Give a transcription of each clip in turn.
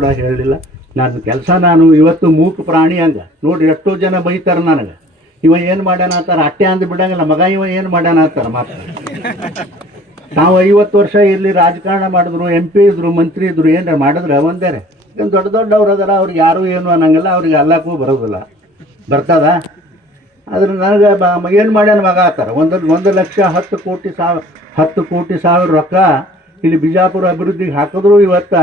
ಕೂಡ ಹೇಳಲಿಲ್ಲ. ನನ್ನ ಕೆಲಸ ನಾನು ಇವತ್ತು ಮೂಕ ಪ್ರಾಣಿ ಹಂಗೆ ನೋಡ್ರಿ, ಎಷ್ಟೋ ಜನ ಬೈತಾರೆ ನನಗೆ, ಇವ ಏನು ಮಾಡ್ಯಾನ ಅಂತಾರೆ, ಅಟ್ಟೆ ಅಂದು ಬಿಡಂಗಿಲ್ಲ, ಮಗ ಇವ ಏನು ಮಾಡ್ಯಾನ ಅಂತಾರೆ. ಮಾತ್ರ ನಾವು 50 ವರ್ಷ ಇಲ್ಲಿ ರಾಜಕಾರಣ ಮಾಡಿದ್ರು, MP ಇದ್ರು, ಮಂತ್ರಿ ಇದ್ರು, ಏನಾರ ಮಾಡಿದ್ರೆ ಒಂದೇರೆ. ದೊಡ್ಡ ದೊಡ್ಡವ್ರು ಅದರ, ಅವ್ರಿಗೆ ಯಾರೂ ಏನು ಅನ್ನಂಗಿಲ್ಲ, ಅವ್ರಿಗೆ ಎಲ್ಲಕ್ಕೂ ಬರೋದಿಲ್ಲ. ಬರ್ತದ ಆದ್ರೆ ನನಗೆ ಏನು ಮಾಡ್ಯಾನ ಮಗ ಆತಾರೆ. 1 ಲಕ್ಷ 10 ಕೋಟಿ ಸಾವಿರ ರೊಕ್ಕ ಇಲ್ಲಿ ಬಿಜಾಪುರ ಅಭಿವೃದ್ಧಿಗೆ ಹಾಕಿದ್ರು ಇವತ್ತು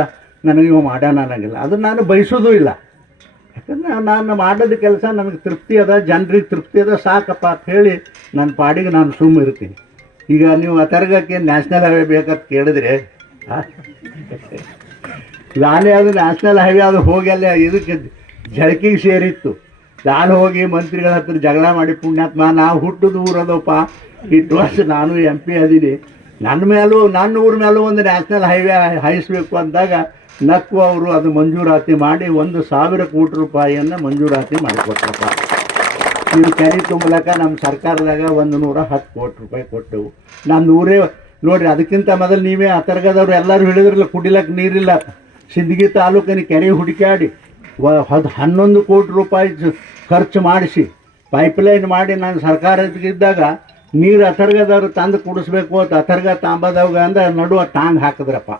ನನಗೆ ಇವ ಮಾಡ್ಯಾನ ಅನ್ನಂಗಿಲ್ಲ. ಅದನ್ನು ನಾನು ಬಯಸೋದು ಇಲ್ಲ. ಯಾಕಂದ್ರೆ ನಾನು ಮಾಡೋದು ಕೆಲಸ ನನಗೆ ತೃಪ್ತಿ ಅದ, ಜನರಿಗೆ ತೃಪ್ತಿ ಅದ, ಸಾಕಪ್ಪ ಅಂತ ಹೇಳಿ ನನ್ನ ಪಾಡಿಗೆ ನಾನು ಸುಮ್ಮ ಇರ್ತೀನಿ. ಈಗ ನೀವು ತರಗಕ್ಕೆ ನ್ಯಾಷನಲ್ ಹೈವೇ ಬೇಕಂತ ಕೇಳಿದ್ರೆ, ನಾನೇ ಅದು ನ್ಯಾಷನಲ್ ಹೈವೇ ಅದು ಹೋಗಿ ಅಲ್ಲೇ ಇದಕ್ಕೆ ಜಳಕಿಗೆ ಸೇರಿತ್ತು. ನಾನು ಹೋಗಿ ಮಂತ್ರಿಗಳ ಹತ್ರ ಜಗಳ ಮಾಡಿ, ಪುಣ್ಯಾತ್ಮ ನಾವು ಹುಟ್ಟುದು ಊರದಪ್ಪ, ಇಷ್ಟು ವರ್ಷ ನಾನು MP ಅದೀನಿ, ನನ್ನ ಊರ ಮೇಲೂ ಒಂದು ನ್ಯಾಷನಲ್ ಹೈವೇ ಹಾಯಿಸ್ಬೇಕು ಅಂದಾಗ ನಕ್ಕು ಅವರು ಅದು ಮಂಜೂರಾತಿ ಮಾಡಿ 1,000 ಕೋಟಿ ರೂಪಾಯಿಯನ್ನು ಮಂಜೂರಾತಿ ಮಾಡಿಕೊಟ್ರಪ್ಪ. ನೀವು ಕೆರೆ ತುಂಬಲಕ್ಕ ನಮ್ಮ ಸರ್ಕಾರದಾಗ 110 ಕೋಟಿ ರೂಪಾಯಿ ಕೊಟ್ಟೆವು. ನಮ್ಮ ಊರೇ ನೋಡಿರಿ, ಅದಕ್ಕಿಂತ ಮೊದಲು ನೀವೇ ಅತರ್ಗದವ್ರು ಎಲ್ಲರೂ ಹೇಳಿದ್ರಲ್ಲ ಕುಡಿಲಕ್ಕೆ ನೀರಿಲ್ಲ. ಸಿಂದಗಿ ತಾಲೂಕಿನ ಕೆರೆ ಹುಡುಕಾಡಿ 11 ಕೋಟಿ ರೂಪಾಯಿ ಖರ್ಚು ಮಾಡಿಸಿ ಪೈಪ್ಲೈನ್ ಮಾಡಿ ನಾನು ಸರ್ಕಾರದಿದ್ದಾಗ ನೀರು ಅತರ್ಗದವ್ರು ತಂದು ಕುಡಿಸ್ಬೇಕು ಅಂತ ಅತರ್ಗ ತಾಂಬದವ್ಗ ಅಂದ್ರೆ ನಡುವ ಟಾಂಗ್ ಹಾಕಿದ್ರಪ್ಪ.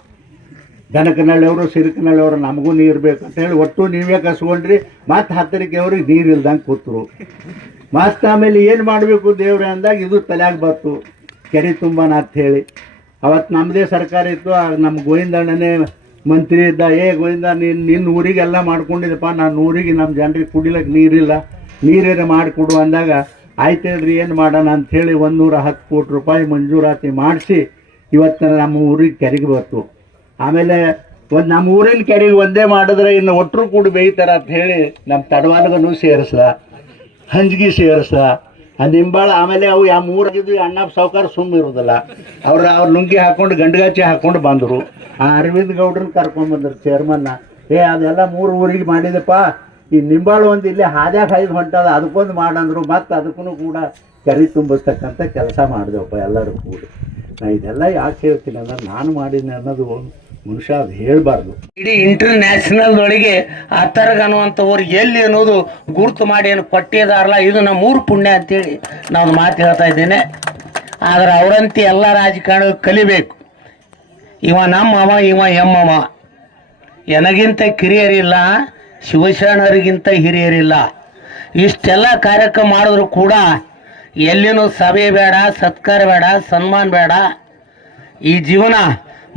ದನಕನಳ್ಳಿಯವರು ಸಿರಿಕನಳ್ಳಿಯವರು ನಮಗೂ ನೀರು ಬೇಕು ಅಂತ ಹೇಳಿ ಒಟ್ಟು ನೀವೇ ಕಸ್ಕೊಂಡ್ರಿ. ಮತ್ತು 10 ಅವ್ರಿಗೆ ನೀರು ಇಲ್ದಂಗೆ ಕೂತರು. ಮತ್ತು ಆಮೇಲೆ ಏನು ಮಾಡಬೇಕು ದೇವ್ರೆ ಅಂದಾಗ ಇದು ತಲೆಯಾಗ ಬಂತು, ಕೆರೆ ತುಂಬನ ಅಂತ ಹೇಳಿ. ಅವತ್ತು ನಮ್ಮದೇ ಸರ್ಕಾರ ಇತ್ತು, ನಮ್ಮ ಗೋವಿಂದಣ್ಣನೇ ಮಂತ್ರಿ ಇದ್ದ. ಗೋವಿಂದ ನಿನ್ನ ಊರಿಗೆಲ್ಲ ಮಾಡ್ಕೊಂಡಿದ್ದಪ್ಪ, ನಾನು ಊರಿಗೆ ನಮ್ಮ ಜನರಿಗೆ ಕುಡಿಲಕ್ಕೆ ನೀರಿಲ್ಲ, ನೀರೇನು ಮಾಡಿಕೊಡು ಅಂದಾಗ ಆಯ್ತು ಹೇಳ್ರಿ ಏನು ಮಾಡೋಣ ಅಂಥೇಳಿ 110 ಕೋಟಿ ರೂಪಾಯಿ ಮಂಜೂರಾತಿ ಮಾಡಿಸಿ ಇವತ್ತು ನಮ್ಮ ಊರಿಗೆ ಕೆರೆಗೆ ಬಂತು. ಆಮೇಲೆ ನಮ್ಮ ಊರಿನ ಕೆರೆಗೆ ಒಂದೇ ಮಾಡಿದ್ರೆ ಇನ್ನು ಒಟ್ಟರು ಕೂಡಿ ಬೇಯ್ತಾರೆ ಅಂತ ಹೇಳಿ ನಮ್ಮ ತಡವಾಲ್ಗೂ ಸೇರಿಸ್ದ, ಹಂಜಿಗೆ ಸೇರಿಸ್ದ, ನಿಂಬಾಳ. ಆಮೇಲೆ ಅವು ಯಾವ ಮೂರಾಗಿದ್ವಿ, ಅಣ್ಣಪ್ಪ ಸಾವ್ಕಾರ ಸುಮ್ಮ ಇರೋದಿಲ್ಲ. ಅವ್ರ ಲುಂಗಿ ಹಾಕ್ಕೊಂಡು ಗಂಡಗಾಚಿ ಹಾಕ್ಕೊಂಡು ಬಂದರು. ಆ ಅರವಿಂದ್ ಗೌಡ್ರನ್ನ ಕರ್ಕೊಂಡ್ಬಂದ್ರು ಚೇರ್ಮನ್ನ. ಅದೆಲ್ಲ 3 ಊರಿಗೆ ಮಾಡಿದಪ್ಪ, ಈ ನಿಂಬಾಳು ಒಂದು ಇಲ್ಲಿ ಹಾದ್ಯಾಗ 5 ಹೊಂಟದ, ಅದಕ್ಕೊಂದು ಮಾಡಂದ್ರು. ಮತ್ತು ಅದಕ್ಕೂ ಕೂಡ ಕೆರೆ ತುಂಬಿಸ್ತಕ್ಕಂಥ ಕೆಲಸ ಮಾಡಿದೆವಪ್ಪ ಎಲ್ಲರೂ ಕೂಡಿ. ನಾ ಇದೆಲ್ಲ ಯಾಕೆ ಹೇಳ್ತೀನಿ ಅಂದ್ರೆ, ನಾನು ಮಾಡಿದ್ದೀನಿ ಅನ್ನೋದು ಮನುಷ್ಯ ಅದು ಹೇಳಬಾರ್ದು. ಇಡೀ ಇಂಟರ್ನ್ಯಾಷನಲ್ದೊಳಗೆ ಅತರ್ಗ ಅನ್ನುವಂಥವ್ರು ಎಲ್ಲಿ ಅನ್ನೋದು ಗುರುತು ಮಾಡಿ ಏನು ಕೊಟ್ಟಿದಾರಲ್ಲ, ಇದು ನಮ್ಮ ಊರು ಪುಣ್ಯ ಅಂತೇಳಿ ನಾವು ಮಾತು ಹೇಳ್ತಾ ಇದ್ದೇನೆ. ಆದ್ರೆ ಅವರಂತೆ ಎಲ್ಲ ರಾಜಕಾರಣ ಕಲಿಬೇಕು. ಇವ ನಮ್ಮವ, ಇವ ಎಮ್ಮವ, ನನಗಿಂತ ಕಿರಿಯರಿಲ್ಲ, ಶಿವಶರಣರಿಗಿಂತ ಹಿರಿಯರಿಲ್ಲ. ಇಷ್ಟೆಲ್ಲ ಕಾರ್ಯಕ್ರಮ ಮಾಡಿದ್ರು ಕೂಡ ಎಲ್ಲಿನೂ ಸಭೆ ಬೇಡ, ಸತ್ಕಾರ ಬೇಡ, ಸನ್ಮಾನ ಬೇಡ. ಈ ಜೀವನ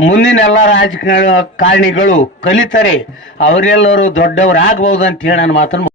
ಮುಂದಿನ ಎಲ್ಲ ರಾಜಕಾರಣಿಗಳು ಕಲಿತಾರೆ, ಅವರೆಲ್ಲರೂ ದೊಡ್ಡವರಾಗಬಹುದು ಅಂತ ಹೇಳಿ ನನ್ನ ಮಾತನ್ನು